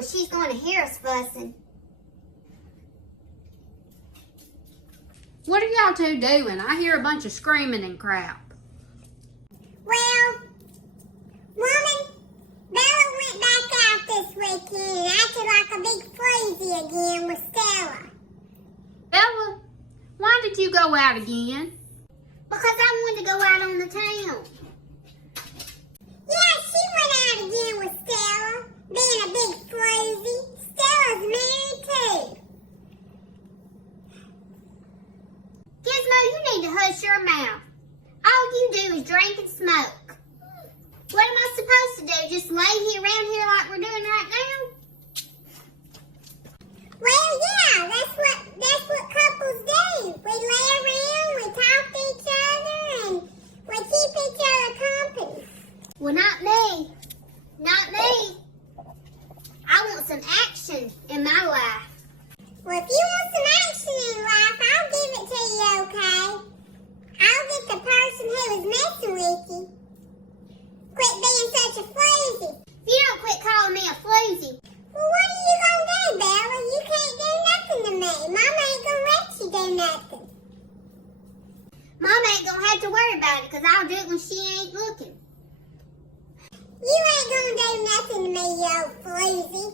Well, she's going to hear us fussing. What are y'all two doing? I hear a bunch of screaming and crap. Well, Woman, Bella went back out this weekend and acted like a big floozy again with Stella. Bella, why did you go out again? Because I wanted to go out on the town. Yeah, she went out again with Stella, being a big floozy. Stella's married too. Gizmo, you need to hush your mouth. All you do is drink and smoke. What am I supposed to do? Just lay here around here like we're doing right now? Well, yeah, that's what couples do. We lay around, we talk to each other, and we keep each other company. Well, not me. Not me. I want some action in my life. Well, if you want some action in life, I'll give it to you, okay? I'll get the person who was messing with you. Quit being such a floozy. If you don't quit calling me a floozy. Well, what are you gonna do, Bella? You can't do nothing to me. Mama ain't gonna let you do nothing. Mama ain't gonna have to worry about it because I'll do it when she ain't looking. You ain't gonna do nothing to me, you old floozy.